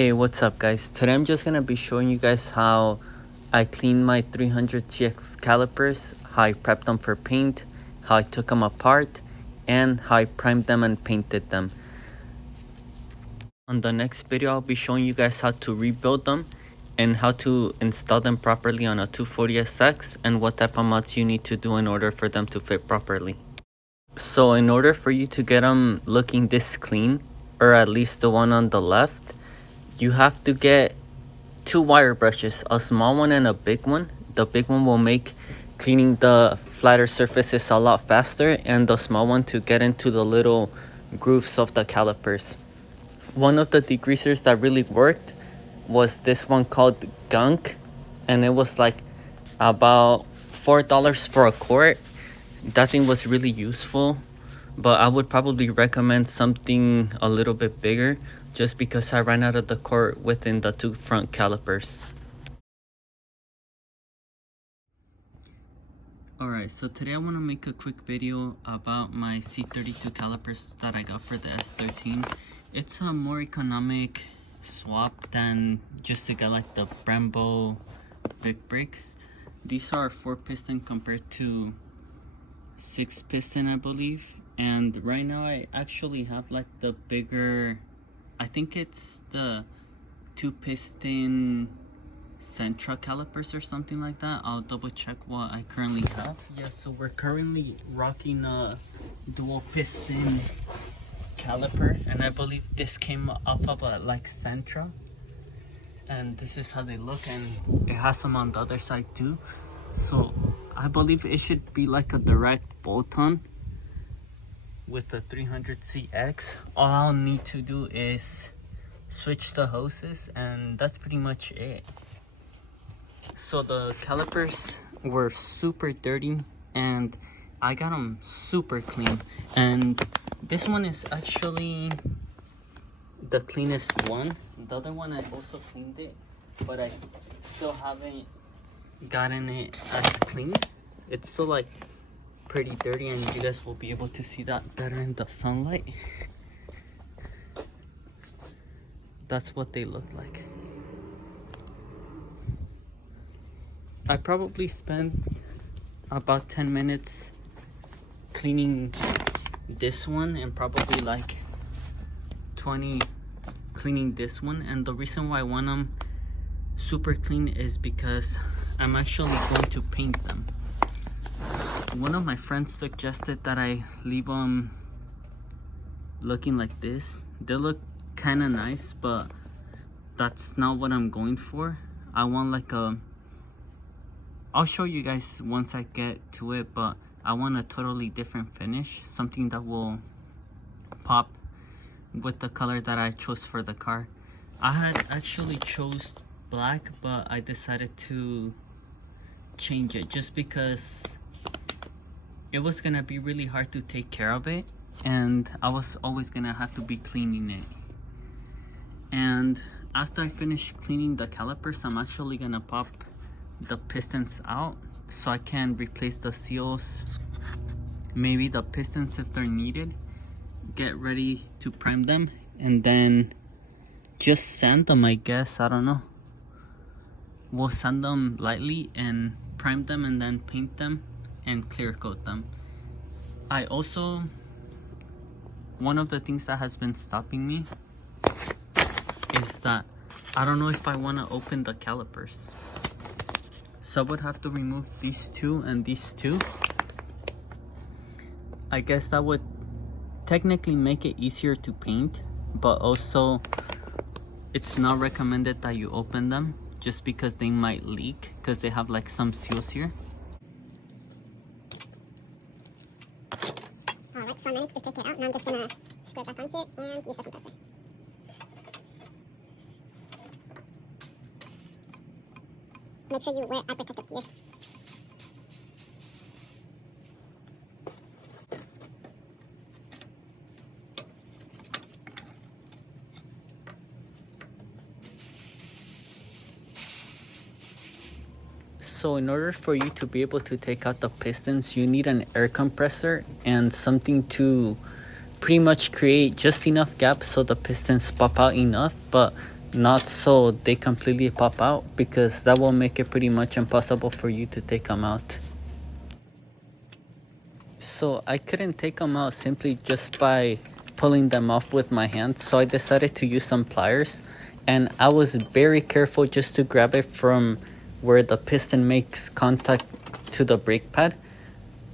Hey, what's up guys? Today I'm just gonna be showing you guys how I cleaned my 300TX calipers, how I prepped them for paint, how I took them apart, and how I primed them and painted them. On the next video, I'll be showing you guys how to rebuild them and how to install them properly on a 240SX and what type of mods you need to do in order for them to fit properly. So in order for you to get them looking this clean, or at least the one on the left, you have to get two wire brushes, a small one and a big one. The big one will make cleaning the flatter surfaces a lot faster, and the small one to get into the little grooves of the calipers. One of the degreasers that really worked was this one called Gunk, and it was like about $4 for a quart. That thing was really useful, but I would probably recommend something a little bit bigger just because I ran out of the quart within the two front calipers. Alright, so today I want to make a quick video about my C32 calipers that I got for the S13. It's a more economic swap than just to get like the Brembo big brakes. These are 4-piston compared to 6-piston, I believe. And right now I actually have like the bigger, I think it's the 2-piston Sentra calipers or something like that. I'll double check what I currently have. Yeah, so we're currently rocking a dual piston caliper, and I believe this came off of a like Sentra, and this is how they look, and it has them on the other side too. So I believe it should be like a direct bolt-on with the 300CX. All I'll need to do is switch the hoses, and that's pretty much it. So the calipers were super dirty and I got them super clean, and this one is actually the cleanest one. The other one I also cleaned it, but I still haven't gotten it as clean. It's still like pretty dirty, and you guys will be able to see that better in the sunlight. That's what they look like. I probably spent about 10 minutes cleaning this one and probably like 20 cleaning this one. And the reason why I want them super clean is because I'm actually going to paint them. One of my friends suggested that I leave them looking like this. They look kind of nice, but that's not what I'm going for. I want like a, I'll show you guys once I get to it, but I want a totally different finish, something that will pop with the color that I chose for the car. I had actually chose black, but I decided to change it just because it was gonna be really hard to take care of it, and I was always gonna have to be cleaning it. And after I finish cleaning the calipers, I'm actually gonna pop the pistons out so I can replace the seals, maybe the pistons if they're needed, get ready to prime them, and then just sand them, I guess. I don't know. We'll sand them lightly and prime them, and then paint them and clear coat them. I also, one of the things that has been stopping me is that I don't know if I want to open the calipers. So I would have to remove these two and these two. I guess that would technically make it easier to paint, but also it's not recommended that you open them just because they might leak, because they have like some seals here. Alright, so I managed to take it out. Now I'm just gonna screw it back on here and use the compressor. Make sure you wear eye protective gear. So in order for you to be able to take out the pistons, you need an air compressor and something to pretty much create just enough gaps so the pistons pop out enough, but not so they completely pop out, because that will make it pretty much impossible for you to take them out. So I couldn't take them out simply just by pulling them off with my hands, so I decided to use some pliers, and I was very careful just to grab it from where the piston makes contact to the brake pad,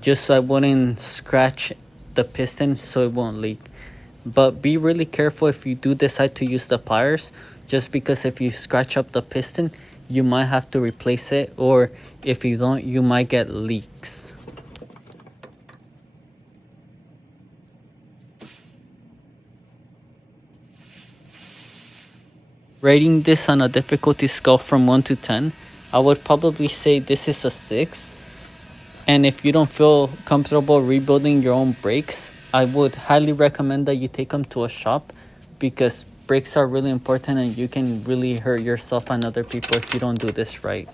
just so I wouldn't scratch the piston so it won't leak. But be really careful if you do decide to use the pliers, just because if you scratch up the piston, you might have to replace it, or if you don't, you might get leaks. Rating this on a difficulty scale from 1 to 10, I would probably say this is a 6. And if you don't feel comfortable rebuilding your own brakes, I would highly recommend that you take them to a shop, because brakes are really important and you can really hurt yourself and other people if you don't do this right.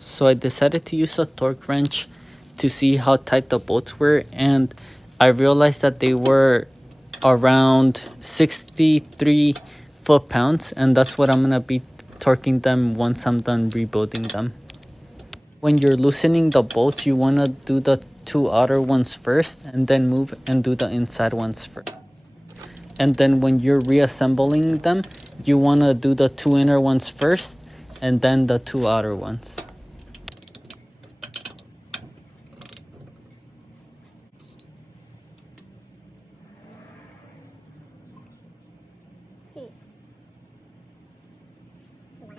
So I decided to use a torque wrench to see how tight the bolts were, and I realized that they were around 63 foot-pounds, and that's what I'm gonna be torquing them once I'm done rebuilding them. When you're loosening the bolts, you wanna do the two outer ones first, and then move and do the inside ones first. And then when you're reassembling them, you wanna do the two inner ones first, and then the two outer ones. Wow.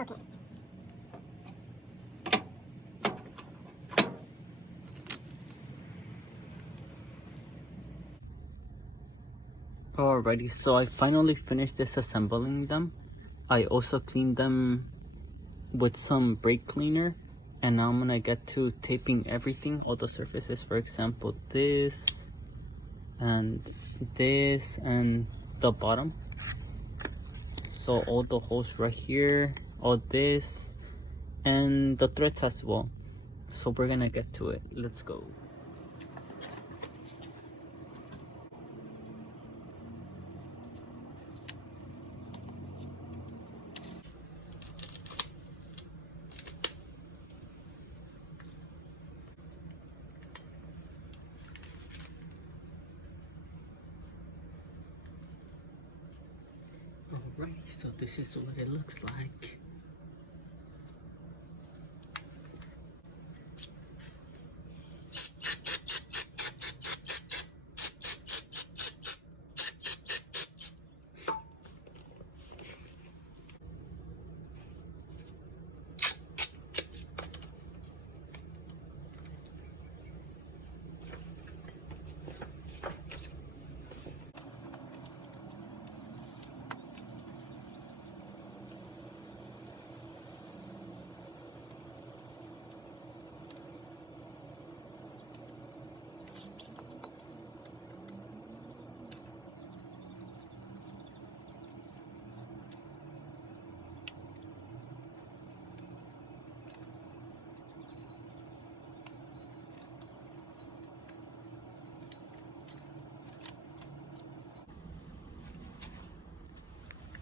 Okay. Alrighty, so I finally finished disassembling them. I also cleaned them with some brake cleaner, and now I'm gonna get to taping everything, all the surfaces, for example this and this and the bottom. So all the holes right here, all this, and the threads as well. So we're gonna get to it. Let's go. Alright, so this is what it looks like.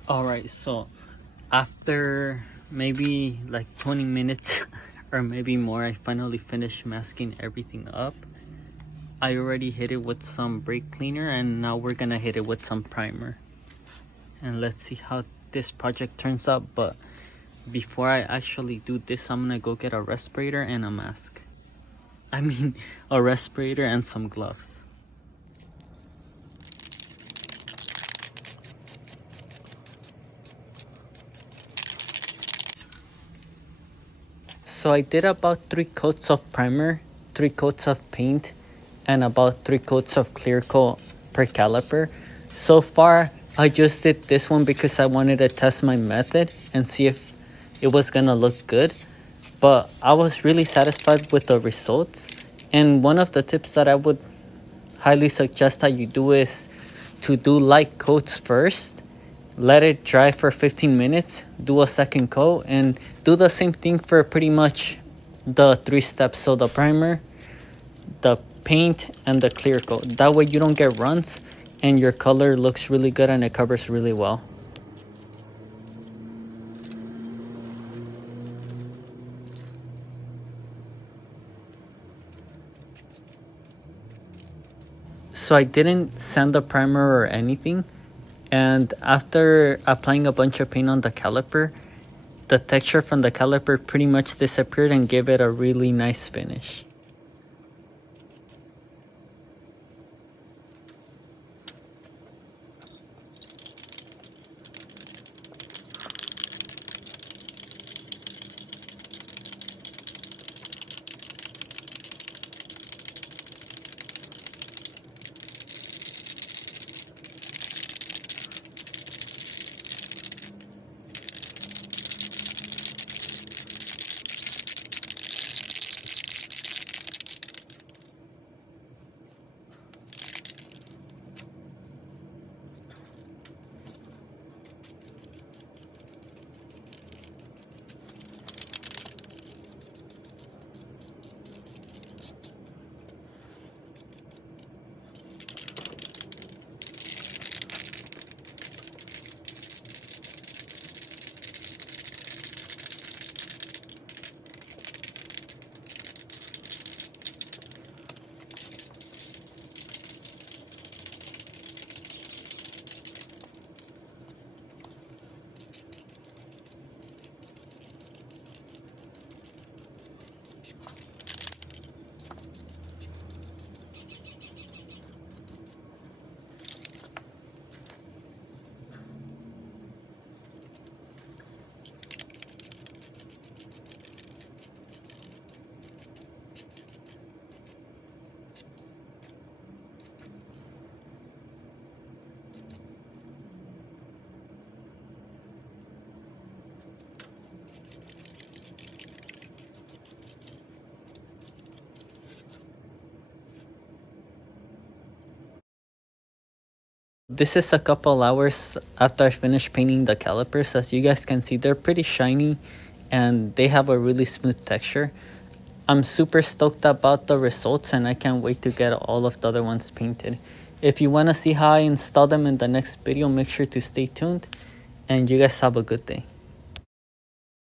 Alright, so after maybe like 20 minutes or maybe more, I finally finished masking everything up. I already hit it with some brake cleaner, and now we're gonna hit it with some primer. And let's see how this project turns out. But before I actually do this, I'm gonna go get a respirator and a mask. I mean, a respirator and some gloves. So I did about 3 coats of primer, 3 coats of paint, and about 3 coats of clear coat per caliper. So far, I just did this one because I wanted to test my method and see if it was gonna look good. But I was really satisfied with the results. And one of the tips that I would highly suggest that you do is to do light coats first. Let it dry for 15 minutes, do a second coat, and do the same thing for pretty much the 3 steps. So the primer, the paint, and the clear coat. That way you don't get runs and your color looks really good and it covers really well. So I didn't sand the primer or anything. And after applying a bunch of paint on the caliper, the texture from the caliper pretty much disappeared and gave it a really nice finish. This is a couple hours after I finished painting the calipers. As you guys can see, they're pretty shiny and they have a really smooth texture. I'm super stoked about the results and I can't wait to get all of the other ones painted. If you want to see how I install them in the next video, make sure to stay tuned and you guys have a good day.